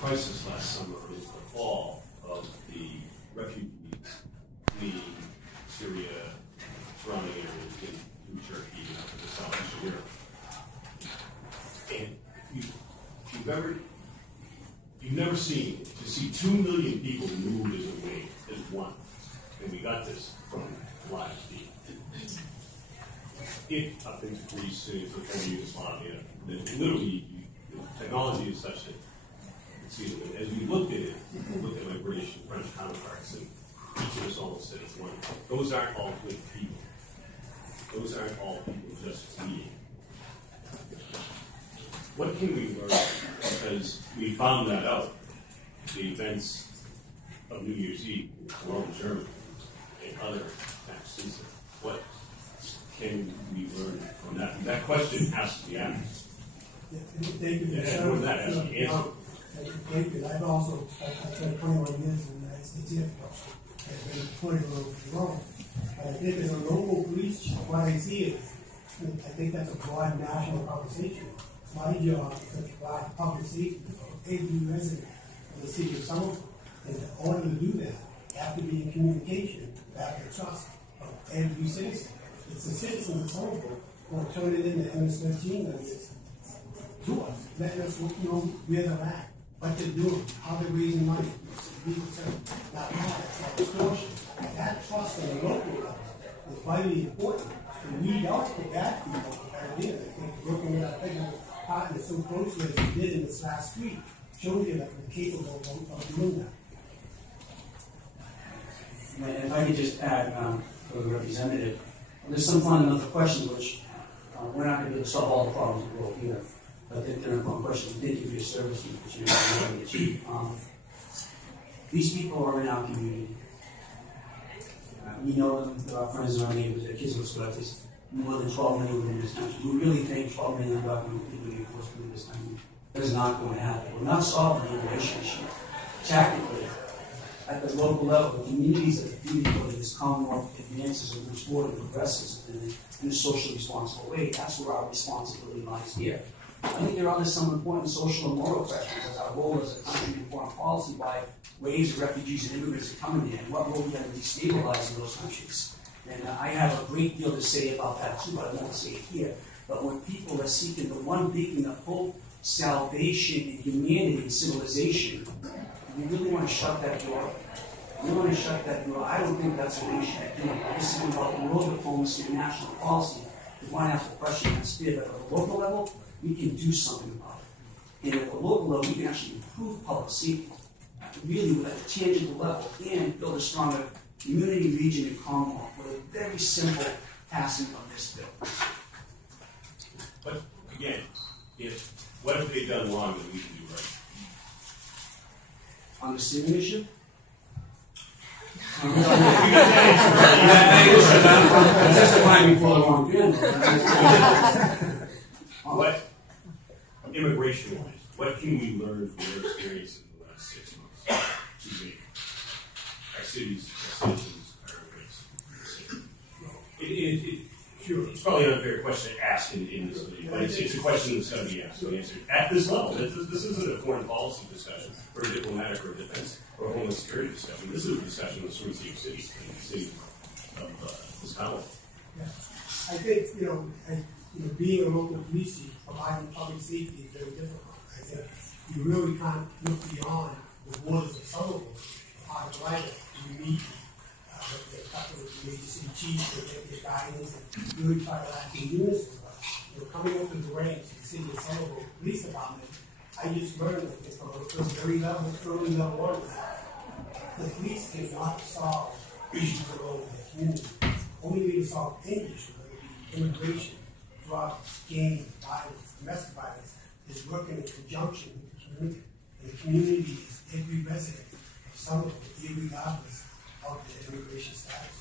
crisis last summer is the fall of the refugees fleeing Syria, surrounding areas in Turkey, and up to the southeastern Europe. And you've never seen, to see 2 million people moved as a wave, as one. And we got this from live feed. If up into Greece, into former Yugoslavia, then literally technology is such that as we looked at it, looked at migration, French counterparts, and each of us almost said it's one. Those aren't all good people. Those aren't all people just fleeing. What can we learn? Because we found that out. The events of New Year's Eve in Cologne, Germany, and other attacks since then. What can we learn from that? And that question has to be asked. Thank you. And that has to be answered. Thank you. I've spent 21 years in the United States Air Force. I've been deployed all over the world. But I think as a local police chief, what I see is, I think that's a broad national conversation. My job is to provide public safety for every resident of the city of Somerville. And in order to do that, you have to be in communication, back and trust of every citizen. It's the citizens of Somerville who are turning in the MS-13 units to us, letting us know where they're at, what they're doing, how they're raising money. Not that's extortion. That trust on the local level is vitally important to weed out the bad people that are there. I think working with our federal partners so closely as we did in this last week showed you that we're capable of doing that. And if I could just add for the representative, there's some fundamental questions which we're not going to be able to solve all the problems in the world either. But they're important questions. Thank you for your service and opportunity. These people are in our community. We know them, they're our friends and our neighbors, their kids will sweat. There's more than 12 million in this country. We really think 12 million government people are forced to leave this country. That is not going to happen. We're not solving the immigration issue. Tactically, at the local level, the communities that are feeding for this Commonwealth advances and moves forward and progresses in a socially responsible way. That's where our responsibility lies here. I think there are some important social and moral questions as our role as a country in foreign policy by waves of refugees and immigrants are coming in, and what role we have in destabilizing those countries. And I have a great deal to say about that too, but I won't say it here. But when people are seeking the one beacon of hope, salvation, and humanity and civilization, we really want to shut that door. We want to shut that door. I don't think that's what we should be doing. This is about world diplomacy and national policy. We want to ask the question that's fair, but at the local level, we can do something about it. And at the local level, we can actually improve public safety, really at a tangible level, and build a stronger community, region, and Commonwealth with a very simple passing of this bill. But again, what have they done wrong that we can do right? On the Syrian issue? I'm testifying before the wrong panel. What, immigration-wise, what can we learn from your experience in the last 6 months to make our cities, our citizens, our immigrants? It's probably an unfair question to ask in this video, but it's a question that's going to be asked and answered at this level. This isn't a foreign policy discussion, or a diplomatic or defense, or a homeland security discussion. This is a discussion of certain cities and the city of this Commonwealth. Yeah. I think, being a local police chief, providing public safety is very difficult. I think you really can't look beyond the borders of Somerville, part of Ryder. You meet with a couple of major city chiefs and get their guidance and really try to act in unison. But coming up with the ranks of the city of Somerville Police Department, I just learned that from a very early level on that the police cannot solve issues alone in the community. The only way to solve any issue, whether it be immigration, drugs, gangs, violence, domestic violence, is working in conjunction with the community. And the community is every resident of Somerville, regardless of their immigration status.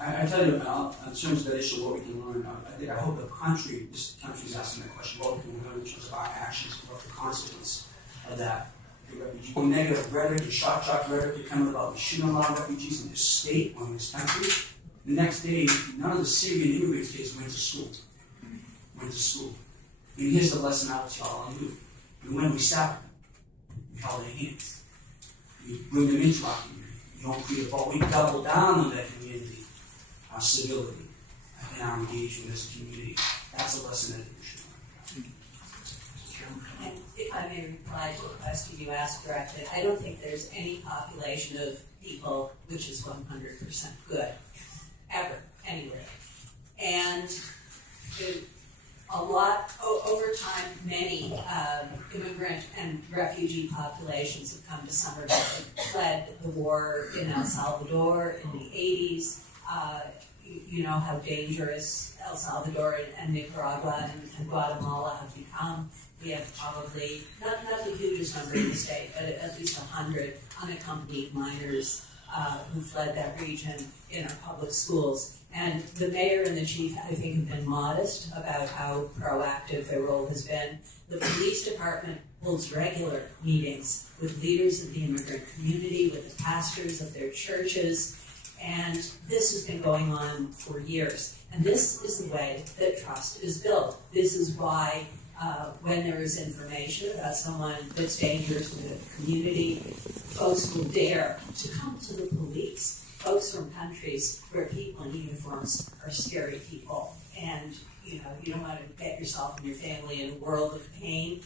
I tell you, in terms of that issue, what we can learn, I hope this country is asking that question, what we can learn in terms of our actions, what the consequence of that. The negative rhetoric, the shot rhetoric, you're coming about we shouldn't allow refugees in this state or in this country. The next day, none of the Syrian immigrant kids went to school. And here's the lesson I would tell all of you. And when we sat, we how they hands. You bring them into our community. You don't create a bubble. We double down on that community, our civility, and our engagement as a community. That's a lesson that we should learn. And if I may reply to a question you asked directly, I don't think there's any population of people which is 100% good, ever, anywhere. And over time, many immigrant and refugee populations have come to Somerville and fled the war in El Salvador in the 80s. You know how dangerous El Salvador and Nicaragua and Guatemala have become. We have probably, not the hugest number in the state, but at least 100 unaccompanied minors who fled that region in our public schools. And the mayor and the chief, I think, have been modest about how proactive their role has been. The police department holds regular meetings with leaders of the immigrant community, with the pastors of their churches, and this has been going on for years. And this is the way that trust is built. This is why when there is information about someone that's dangerous to the community, folks will dare to come to the police. Folks from countries where people in uniforms are scary people, and you don't want to get yourself and your family in a world of pain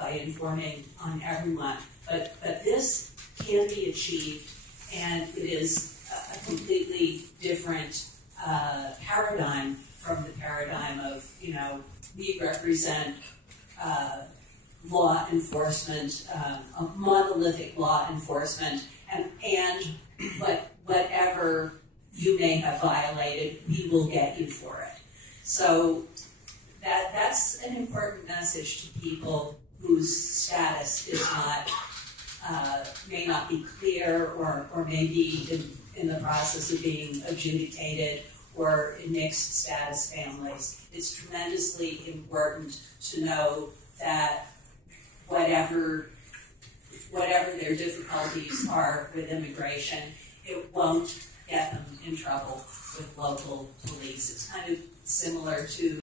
by informing on everyone. But this can be achieved, and it is a completely different paradigm from the paradigm of we represent law enforcement, a monolithic law enforcement, and whatever you may have violated, we will get you for it. So that's an important message to people whose status is not may not be clear, or may be in the process of being adjudicated, or in mixed status families. It's tremendously important to know that whatever their difficulties are with immigration, it won't get them in trouble with local police. It's kind of similar to